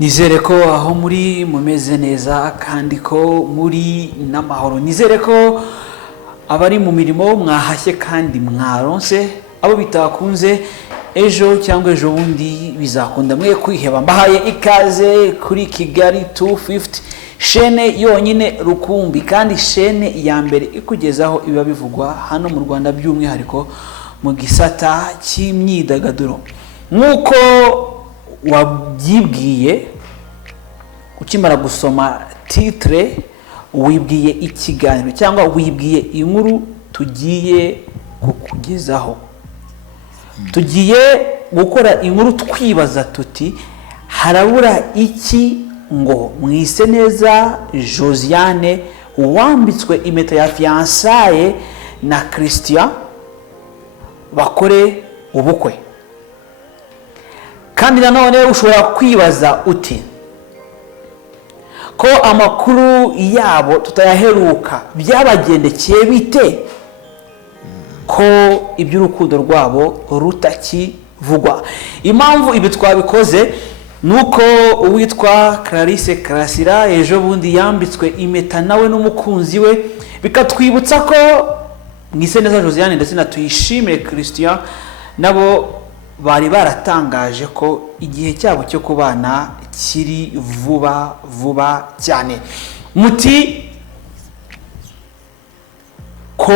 Nizere ko aho muri mumeze neza kandi ko muri n'amahoro. Nizere ko abari mu mirimo mwahashye kandi mwaronse, abo bitakunze ejo cyangwa ejo bundi bizakunda mwe kwiheba. Mbahaye ikaze kuri Kigali 250 shene yonyine rukumbi, kandi shene ya mbere ikugezaho ibiba bivugwa hano mu Rwanda, by'umwihariko mu gisata cy'imyidagaduro. Nkuko wabyibwiye ukimara gusoma titre, wibwiye ikiganiro cyangwa wibwiye inkuru tugiye kukugezaho. Tugiye gukora inkuru twibaza tuti harabura iki ngo Mwiseneza Josiane wambitswe impeta ya fiançailles na Christian bakore ubukwe. Kandi nanone ushobora kwibaza uti ko amakuru yabo tutayaheruka byabagendekeye bite, ko iby'urukundo rwabo rutakivugwa. Impamvu ibi twabikoze nuko uwitwa Clarisse Karasira ejo bundi yambitswe impeta nawe n'umukunzi we, bikatwibutsa ko Mwiseneza Josiane ndetse na Tuyishimire Christian nabo bari baratangaje ko igihe cyabo cyo kubana kiri vuba cyane. Muti ko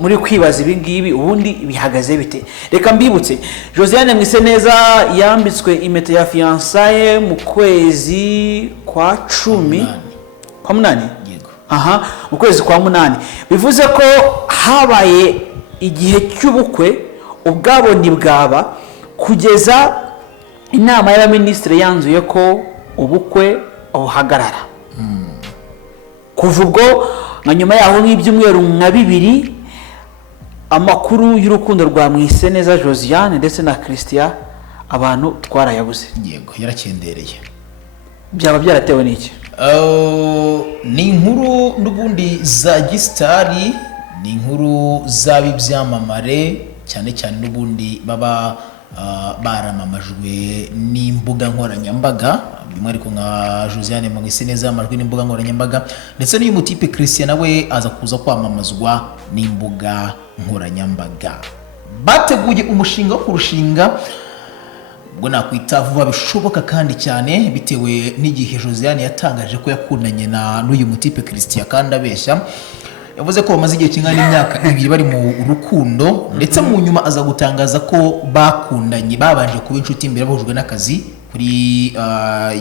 muri kwibaza ibi ngibi ubundi bihagaze bite? Reka mbibutse, Josiane Mwiseneza yambitswe impeta ya fiançailles mu kwezi kwa 10 kwa munani. Aha, mu kwezi kwa munani. Bivuze ko habaye igihe cy'ubukwe ubwabo ntibwaba, kugeza inama y'abaminisitiri yanzuye ko ubukwe buhagarara. Kuva ubwo na nyuma yaho nk'ibyumweru nka 2 amakuru y'urukundo rwa Mwiseneza Josiane ndetse na Christian abantu twarayabuze. Yego, yarakendereye. Byaba byaratewe n'iki? Ni inkuru n'ubundi za gistari, ni inkuru z'abibyamamare cyane cyane n'ubundi baba baramamajwe n'imbuga nkoranyambaga, by'umwihariko nka Josiane Mwiseneza amajwi n'imbuga nkoranyambaga, ndetse n'uyu mutipe Christian nawe aza kuza kwamamazwa n'imbuga nkoranyambaga. Bateguye umushinga wo kurushinga ubwo nakwita vuba bishoboka kandi cyane, bitewe n'igihe Josiane yatangaje ko yakundanye na n'uyu mutipe Christian kandi abeshya. Yavuze ko bamaze igihe kingana n'imyaka 2 bari mu rukundo, ndetse mu nyuma aza gutangaza ko bakundanye babanje kuba inshuti mbere bahujwe n'akazi kuri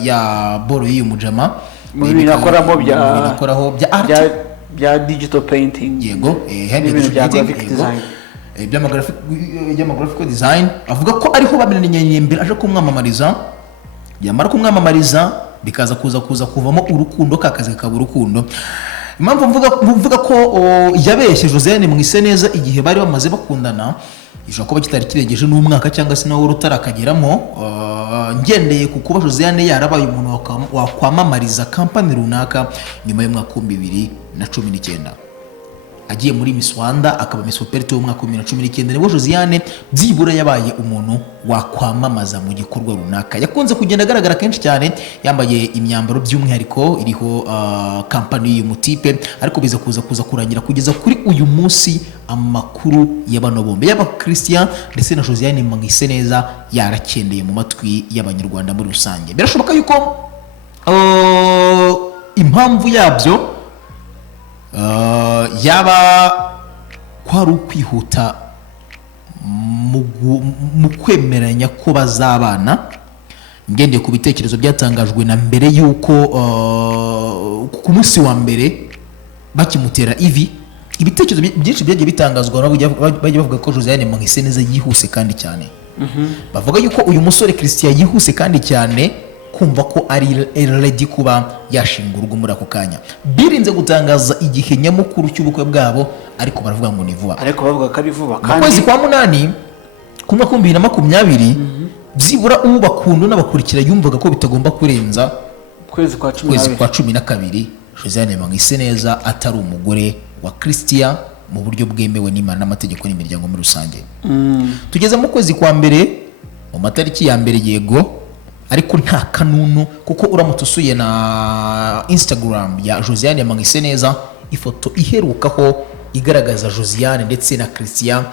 ya boro y'uyu mujama mu binakoramo bya digital painting. Yego, bya graphic design, graphic design. Avuga ko ariho bamenyanye mbere aje kumwamamariza, yamara kumwamamariza bikaza kuza kuvamo urukundo, kakazi kakaba urukundo. Impamvu mvuga ko yabeshye Josiane Mwiseneza igihe bari bamaze bakundana, ijoro ko kitari kiregeje n'umwaka cyangwa se nawe rutarakageramo, ngendeye ku kuba Josiane yarabaye umuntu wakwamamariza company runaka nyuma y'umwaka 2019 agiye muri Miss Rwanda, akaba Miss Population mu mwaka 2019. Nibwo Josiane byibura yabaye umuntu wakwamamaza mu gikorwa runaka. Yakunze kugenda agaragara kenshi cyane yambaye imyambaro by'umwihariko iriho company y'umutipe, ariko biza kuza kurangira kugeza kuri uyu munsi amakuru y'abano bombe yaba Christian ndetse na Josiane Mwiseneza yarakendeye mu matwi y'abanyarwanda muri rusange. Birashoboka yuko impamvu yabyo yaba kwari ukwihuta mu kwemeranya ko bazabana, ngendeye ku bitekerezo byatangajwe na mbere yuko ku munsi wa mbere bakimutera ivi. Ibitekerezo byinshi byagiye bitangazwa bajya bavuga ko Josiane Mwiseneza yihuse kandi cyane. Bavuga yuko uyu musore Christian yihuse kandi cyane kumva ko ari ready kuba yashinga urugo muri ako kanya. Birinze gutangaza igihe nyamukuru cy'ubukwe bwabo, ariko baravuga ngo ni vuba. Ariko bavuga ko ari vuba kandi kwezi kwa munani ku mwaka 2020 byibura ubu bakunda n'abakurikira yumvaga ko bitagomba kurenza kwezi kwa 12 Josiane Mwiseneza atari umugore wa Christian mu buryo bwemewe n'Imana n'amategeko n'imiryango muri rusange. Tugeze mu kwezi kwa mbere mu matariki ya mbere, yego ariko nta kanunu, kuko uramutse usuye na Instagram ya Josiane Mwiseneza, ifoto iherukaho igaragaza Josiane ndetse na Christian,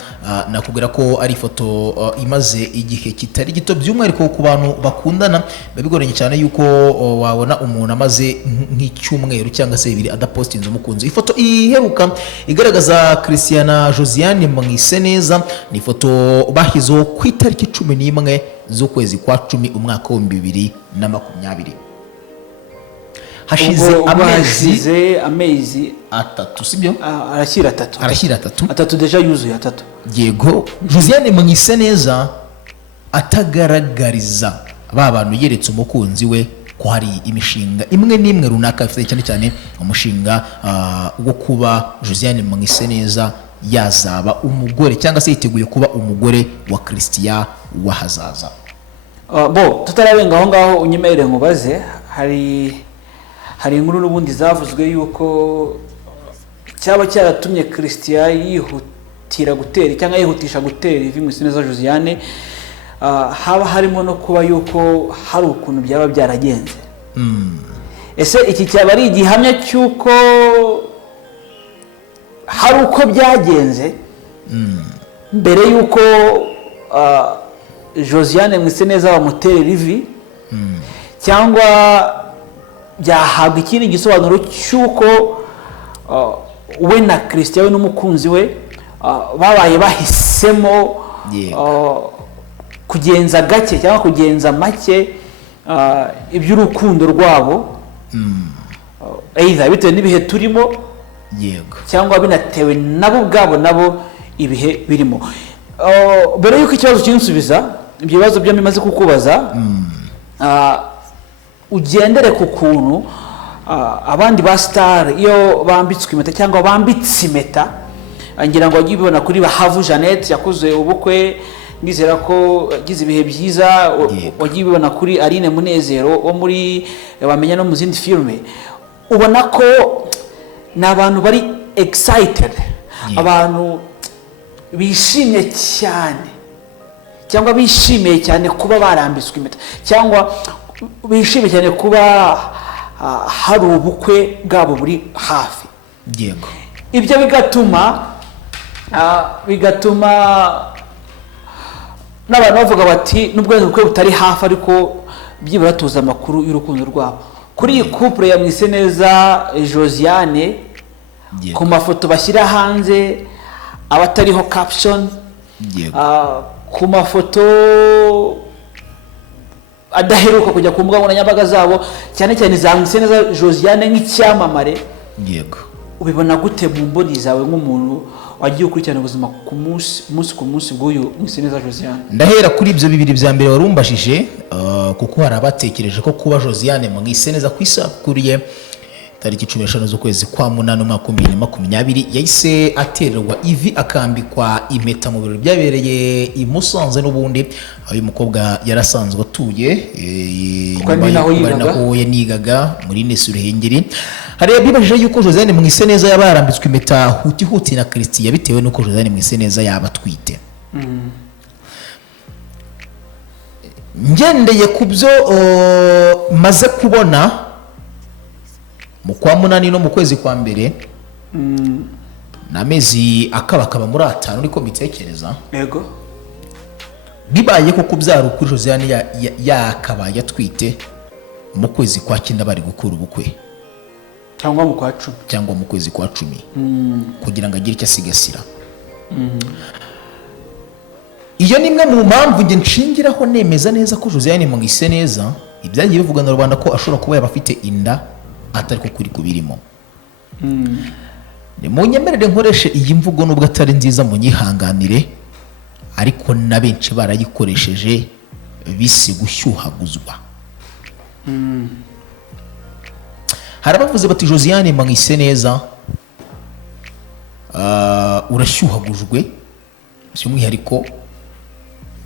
nakubwira ko ari ifoto imaze igihe kitari gito, by'umwihariko ku bantu bakundana babigoranye cyane yuko wabona umuntu amaze nk'icyumweru cyangwa se bibiri adapostinze umukunzi. Ifoto iheruka igaragaza Christian na Josiane Mwiseneza ni ifoto bahizeho ku itariki 11 z'ukwezi kwa 10 umwaka wa 2020. hashize amezi atatu, sibyo? Arashyira atatu deja yuzuye atatu. Yego, Josiane Mwiseneza atagaragariza ba bantu yeretse umukunzi we ko hari imishinga imwe n'imwe runaka afite, cyane cyane umushinga wo kuba Josiane Mwiseneza yazaba umugore cyangwa se yiteguye kuba umugore wa Christian wahazaza. Bo tutarabenga aho ngaho unyemerere nkubaze, hari inkuru n'ubundi zavuzwe yuko cyaba cyaratumye Christian yihutira gutera cyangwa yihutisha gutera ivi Mwiseneza Josiane, haba harimo no kuba yuko hari ukuntu byaba byaragenze. Ese iki cyaba ari igihamya cyuko hari uko byagenze mbere yuko Josiane Mwiseneza bamuterera ivi, cyangwa byahabwa ikindi gisobanuro cyuko we na Christian we n'umukunzi we babaye bahisemo kugenza gake cyangwa kugenza make iby'urukundo rwabo, either bitewe n'ibihe turimo, yego, cyangwa binatewe nabo ubwabo nabo ibihe birimo. Mbere yuko ikibazo kinsubiza, ibyo bibazo byo bimaze kukubaza, ugendere ku kuntu abandi ba star iyo bambitswe impeta cyangwa bambitse impeta, ngira ngo wagiye ubibona kuri Bahavu Jeannette yakoze ubukwe, ndizera ko yagize ibihe byiza, wagiye ubibona kuri Aline Munezero wo muri Bamenya no mu zindi filme, ubona ko n'abantu bari excited, abantu bishimye cyane cyangwa bishimiye cyane kuba barambitswe impeta, cyangwa bishimiye cyane kuba hari ubukwe bwabo buri hafi. Yego, ibyo bigatuma n'abantu bavuga bati nubwo ubukwe butari hafi ariko byibura tuza amakuru y'urukundo rwabo. Kuri iyi couple ya Mwiseneza Josiane, ku mafoto bashyira hanze abatariho caption, ku mafoto adaheruka kujya ku mbuga nkoranyambaga zabo, cyane cyane za Mwiseneza Josiane nk'icyamamare, yego, ubibona gute mu mboni zawe nk'umuntu wagiye ukurikirana ubuzima ku munsi ku munsi bw'uyu Mwiseneza Josiane? Ndahera kuri ibyo bibiri bya mbere warumbashije, kuko hari abatekereje ko kuba Josiane Mwiseneza ku isabukuru ye tariki 15 z'ukwezi kwa 8 umwaka 2020 yahise atererwa ivi akambikwa impeta mu birori byabereye i Musanze n'ubundi, aho uyu mukobwa yarasanzwe atuye naho yanigaga muri Nesi Ruhengeri. Hari yabibajije yuko Josiane Mwiseneza yaba yarambitswe impeta huti na Christian bitewe nuko Josiane Mwiseneza yaba atwite. Ngendeye kubyo maze kubona mu kwa 8 no mu kwezi kwa mbere, n'amezi akabakaba muri 5 niko mbitekereza. Yego, bibaye ko kubyara ukuri Josiane yakabaye atwite mu kwezi kwa 9 bari gukura ubukwe, cyangwa mu kwa 10, cyangwa mu kwezi kwa 10, kugira ngo agire icyo asigasira. Iyo ni imwe mu mpamvu nge nshingiraho nemeza neza ko Josiane Mwiseneza ibyagiye bivugwa na rubanda ko ashobora kuba yabafite inda atari ko kuri kubirimo. Mu nyemerere nkoreshe iyi mvugo nubwo atari nziza mu nyihanganire, ariko na benshi barayikoresheje bise gushyuhaguzwa. Hari abavuze bati Josiane Mwiseneza urashyuhagujwe, by'umwihariko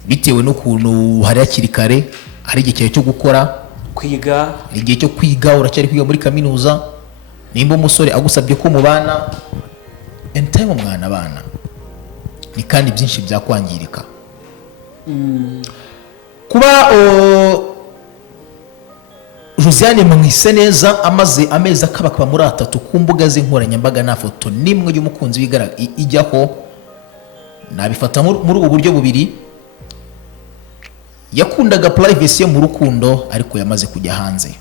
bitewe n'ukuntu hari hakiri kare, hari igihe cyo gukora, kwiga, igihe cyo kwiga, uracyari kwiga muri kaminuza, nimba umusore agusabye ko mubana anytime umwana abana ni kandi byinshi byakwangirika. Kuba Josiane Mwiseneza amaze amezi akabakaba muri 3 ku mbuga z'inkoranyambaga nta foto nimwe y'umukunzi ijyaho. Nabifata muri ubu buryo bubiri: yakundaga privacy mu rukundo ariko yamaze kujya hanze.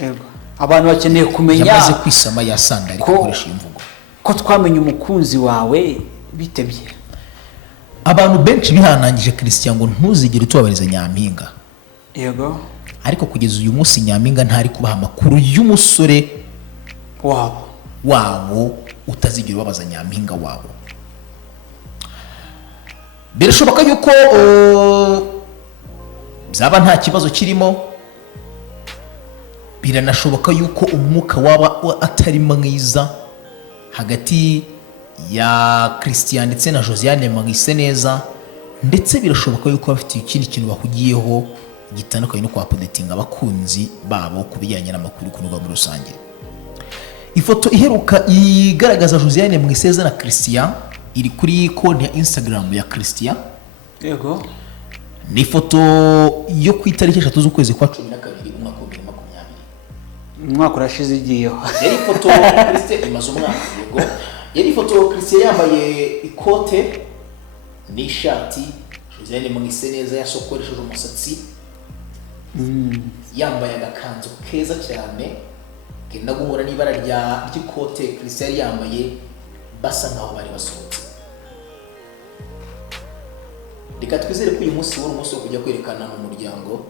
Yego, abantu bakeneye kumenya, yamaze kwisama yasanda ariko gukoresha imvugo ko twamenye umukunzi wawe bitebye. Abantu benshi bihanangije Christian ngo ntuzigere utubabariza Nyampinga. Yego, ariko kugeza uyu munsi Nyampinga ntari kubaha amakuru y'umusore wabo utazigera ubabaza Nyampinga wabo. Birashoboka yuko byaba nta kibazo kirimo, biranashoboka yuko umwuka waba atari mwiza hagati ya Christian ndetse na Josiane Mwiseneza, ndetse birashoboka yuko bafite ikindi kintu bahugiyeho gitandukanye no kwapodetinga abakunzi babo ku bijyanye n'amakuru kunuga muri rusange. Ifoto iheruka igaragaza Josiane Mwiseneza na Christian iri kuri konti ya Instagram ya Christian. Yego, ni ifoto yo ku itariki 3 z'ukwezi kwa 12 umwaka wa 2020. umwaka urashize igiyeho. Yari ifoto Christian imaze umwaka. Yego, yari ifoto Christian yambaye ikote n'ishati, Josiane Mwiseneza yasokoresheje umusatsi, yambaye agakanzu keza cyane kenda guhura n'ibara ry'ikote Christian yambaye, basa nkaho bari basohotse. Reka twizere ko uyu munsi wari umunsi wo kujya kwerekana mu muryango.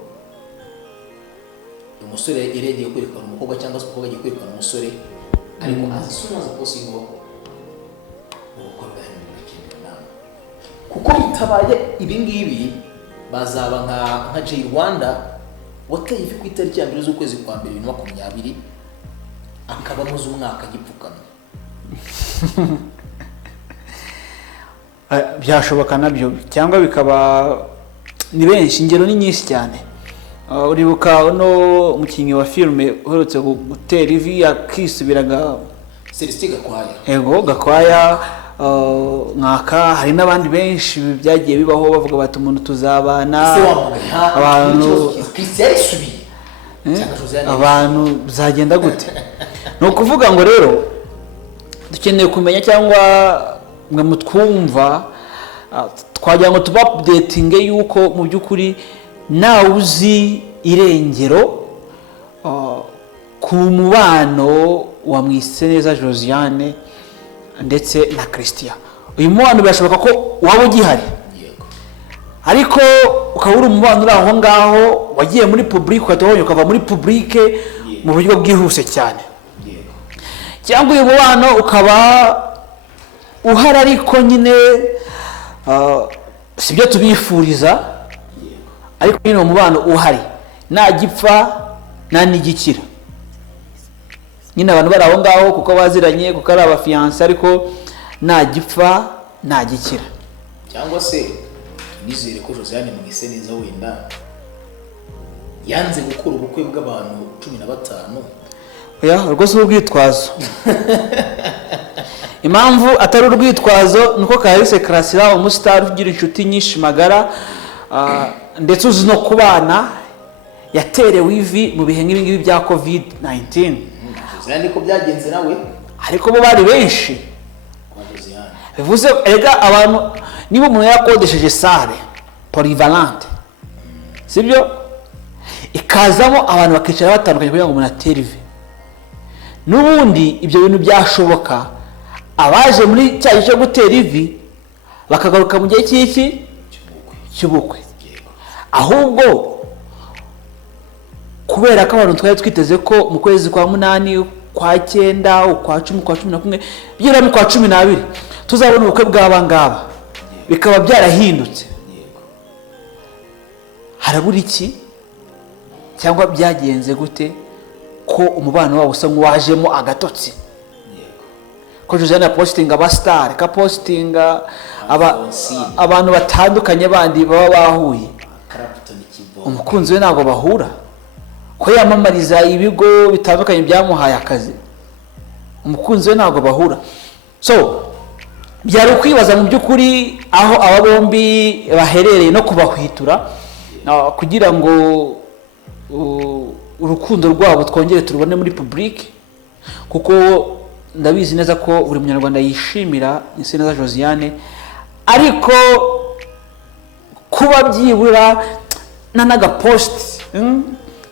Umusore yagiye kwerekana umukobwa cyangwa se umukobwa agiye kwerekana umusore, ariko as soon as possible ubukwe bwari bukimana, kuko bitabaye ibingibi bazaba nka J.Rwanda wateye ifi ku itariki ya 2 z'ukwezi kwa 2020 akaba muzi umwaka gipfukamye. Byashoboka nabyo, cyangwa bikaba ni benshi, ingero ni nyinshi cyane. Uribuka uno umukinnyi wa filime uherutse gutera ivi akisubiraga Celestin Gakwaya. Ego, Gakwaya, nkaka hari n'abandi benshi byagiye bibaho bavuga bati umuntu tuzabana, abantu Christian isubiye abantu bizagenda gute. No kuvuga ngo rero dukeneye kumenya, cyangwa mwe mutwumva twagira ngo tuba updating yuko mu by'ukuri nawe uzi irengero ku mubano wa Mwiseneza Josiane ndetse na Christian. Uyu mubano birashoboka ko waba ugihari, ariko ukabura umubano uri aho ngaho, wagiye muri public ukatubonye ukava muri public mu buryo bwihuse cyane, cyangwa uyu mubano ukaba uhari ariko nyine sibyo tubifuriza, ariko nyine umubano uhari nta gipfa nta n'igikira. Nyine abantu bari aho ngaho kuko baziranye, kuko ari abafiyanse, ariko nta gipfa nta gikira. Cyangwa se nizere ko Josiane Mwiseneza wenda yanze gukora ubukwe bw'abantu 15. Oya, rwose urwitwazo. Impamvu atari urwitwazo nuko Kahise Karasira umustar ugira inshuti nyinshi magara, ndetse uzi no kubana, yaterewe ivi mu bihe nk'ibi bya COVID-19. Josiane ko byagenze nawe, ariko bo bari benshi. Bivuze erega abantu, niba umuntu yakodesheje salle polyvalente, sibyo, ikazamo abantu bakicara batandukanye kugira ngo umuntu atere ivi, n'ubundi ibyo bintu byashoboka abaje muri cya gihe cyo gutera ivi bakagaruka mu gihe cy'iki cy'ubukwe. Ahubwo kubera ko abantu twari twiteze ko mu kwezi kwa 8, kwa 9, kwa 10, kwa 11, bigera mu kwa 12 tuzabona ubukwe bw'abangaba, bikaba byarahindutse. Harabura iki? Cyangwa byagenze gute ko umubano wabo usa nk'uwajemo agatotsi? Ko Josiane postinga abastar, ka postinga abantu batandukanye bandi baba bahuye, umukunzi we ntabwo bahura, ko yamamariza ibigo bitandukanye byamuhaye akazi, umukunzi we ntabwo bahura. So byari ukwibaza mu by'ukuri aho aba bombi baherereye no kubahwitura kugira ngo urukundo rwabo twongere turubone muri public, kuko ndabizi neza ko buri munyarwanda yishimira Mwiseneza Josiane, ariko kuba byibura n'agapost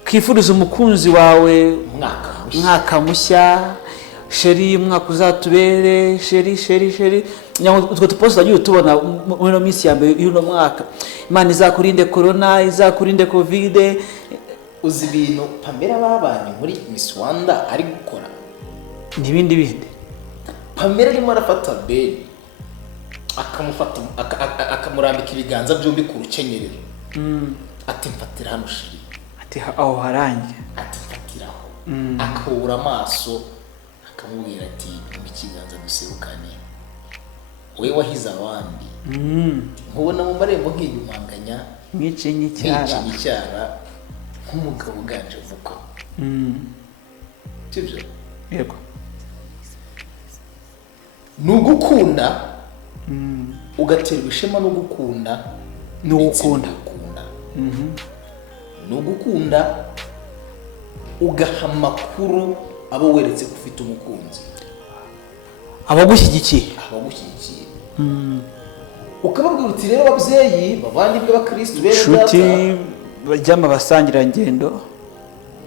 kwifuriza umukunzi wawe umwaka mushya, sheri umwaka uzatubere, sheri utwo tupost wagiye tubona muri no minsi ya mbere y'uno mwaka, Imana izakurinde corona, izakurinde covid. Uzi ibintu Pamela babanye muri Miss Rwanda ari gukora bindi Pamela arimo arafata Ben akamufata akamurambika ibiganza byombi ku rukenyerero, ati mfatira hano shiri, ati aho harange, ati mfatiraho, akabura amaso akamubwira ati mu kiganza duserukanye, we wahize abandi, nkubona mu marembo nk'iyumanganya mwicinyi cyara nk'umugabo uganje vuga. Sibyo? Yego. Nugukunda ugaterwa ishema no gukunda, nugukunda ugaha amakuru abo weretse ko ufite umukunzi, abagushyigikiye ukababwira uti rero ababyeyi bavandimwe b'Abakristo bene inshuti bajyama basangirangendo,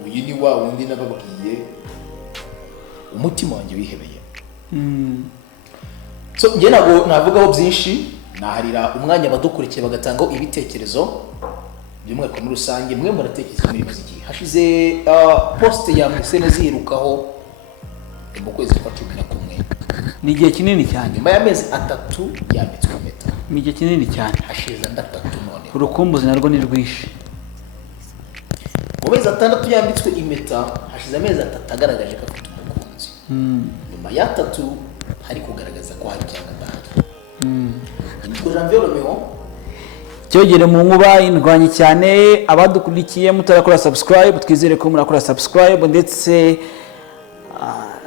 uyu ni wa wundi nababwiye umutima wanjye wihebeye. So njye ntabwo navugaho byinshi, naharira umwanya abadukurikiye bagatangaho ibitekerezo by'umwihariko muri rusange. Mwe muratekereza muri muziki hashize post ya Mwiseneza yirukaho mu kwezi kwa 11, ni igihe kinini cyane, nyuma y'amezi 3 yambitswe impeta, ni igihe kinini cyane, hashize 3 none urukumbuzi narwo ni rwishi. Mu mezi 6 yambitswe impeta, hashize amezi 3 agaragaje ko afite umukunzi, nyuma ya 3 hari kugaragaza ko hari cyangwa ndahari. Nitwa Janvier Romeo, cyogere mu nkuba indwanyi cyane. Abadukurikiye mutarakora subscribe, twizere ko murakora subscribe, ndetse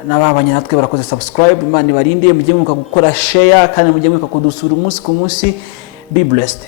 n'ababanye natwe barakoze subscribe. Imana ibarinde, mujye mwibuka gukora share, kandi mujye mwibuka kudusura umunsi ku munsi. Be blessed.